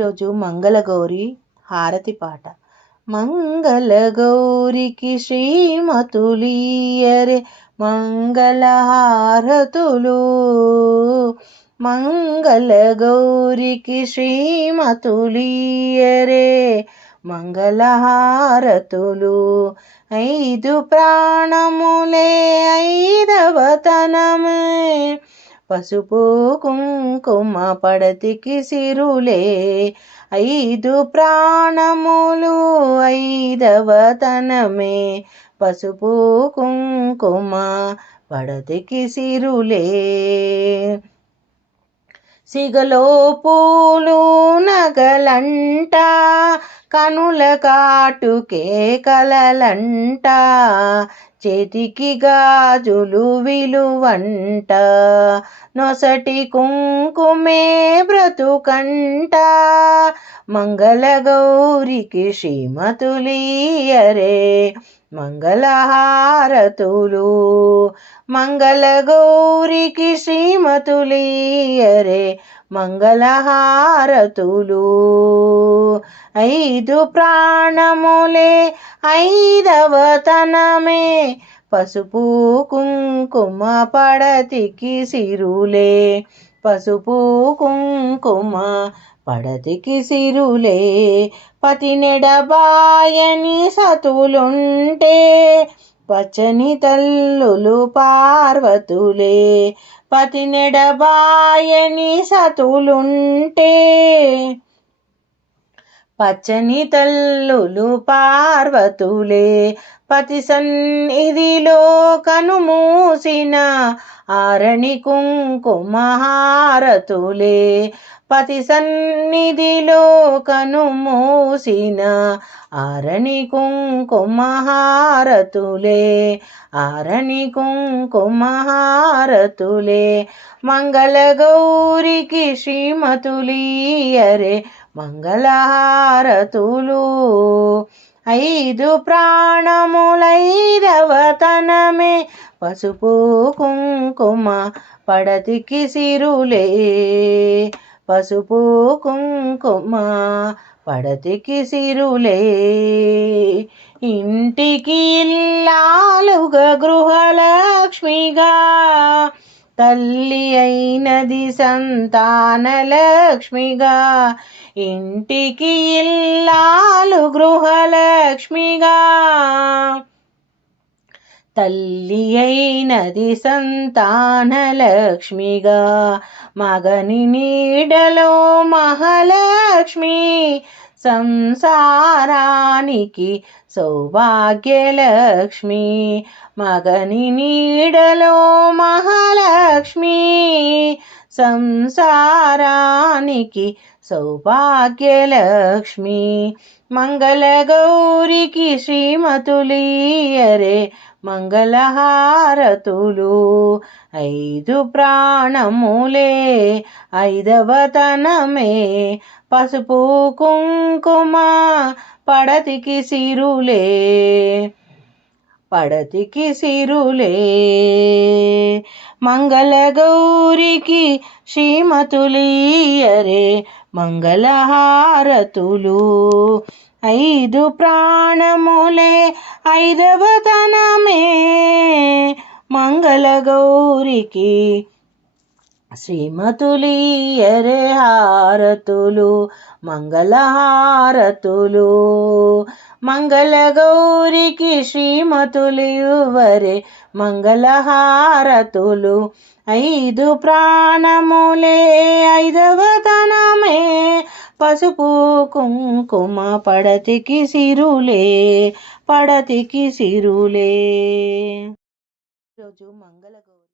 రోజు మంగళగౌరి హారతి పాట. మంగళగౌరికి శ్రీమతులీయరే మంగళహారతులు. మంగళగౌరికి శ్రీమతులీయరే మంగళహారతులు. ఐదు ప్రాణములే ఐదవతనమే పసుపు కుంకుమ పడతికి సిరులే ఐదు ప్రాణములు ఐదవతనమే పసుపు కుంకుమ పడతికి సిరులే. సిగలో పూలు నగలంట కనుల కాటుకే కలలంట చేతికి గాజులు విలువంట నొసటి కుంకుమే బ్రతుకంట. మంగళగౌరికి శ్రీమతులీయరే మంగళహారతులు. మంగళగౌరికి శ్రీమతులీయరే మంగళహారతులు. ఐదు ప్రాణములే ఐదవతనమే పసుపు కుంకుమ పడతికి సిరులే. పసుపు కుంకుమ పడతికి సిరులే. పతినెడబాయని సతులుంటే పచ్చని తల్లులు పార్వతులే పతినెడబాయని సతులుంటే. పచ్చని తల్లులు పార్వతులే పతి సన్నిధిలో కనుమూసిన ఆరణి కుంకుమహారతులే. పతి సన్నిధిలో కను మూసిన ఆరణి కుంకుమహారతులే ఆరణి కుంకుమహారతులే మంగళగౌరికి శ్రీమతులీయరే మంగళహారతులు ఐదు ప్రాణములైదవతనమే పసుపు కుంకుమ పడతికి సిరులే. పసుపు కుంకుమ పడతికి సిరులే. ఇంటికి ఇల్లాలుగా గృహలక్ష్మిగా తల్లి అయినది సంతానలక్ష్మిగా. ఇంటికి ఇల్లాలు గృహలక్ష్మిగా. తల్లి అయినది సంతానలక్ష్మిగా మగని నీడలో మహాలక్ష్మి సంసారానికి సౌభాగ్యలక్ష్మి మగని నీడలో మహాలక్ష్మి సంసారానికి సౌభాగ్యలక్ష్మి మంగళగౌరికి శ్రీమతులీయరే మంగళహారతులు. ఐదు ప్రాణములే ఐదవతనమే పసుపు కుంకుమ పడతికి సిరులే. పడతికి సిరులే. మంగళగౌరికి శ్రీమతులీయరే మంగళహారతులు. ఐదు ప్రాణములే ఐదవతనమే మంగళగౌరికి శ్రీమతులీయరే హారతులు మంగళహారతులు. మంగళగౌరికి శ్రీమతులివరే మంగళహారతులు. ఐదు ప్రాణములే ఐదవతనమే పసుపు కుంకుమ పడతికి సిరులే పడతికి సిరులే. రోజు మంగళ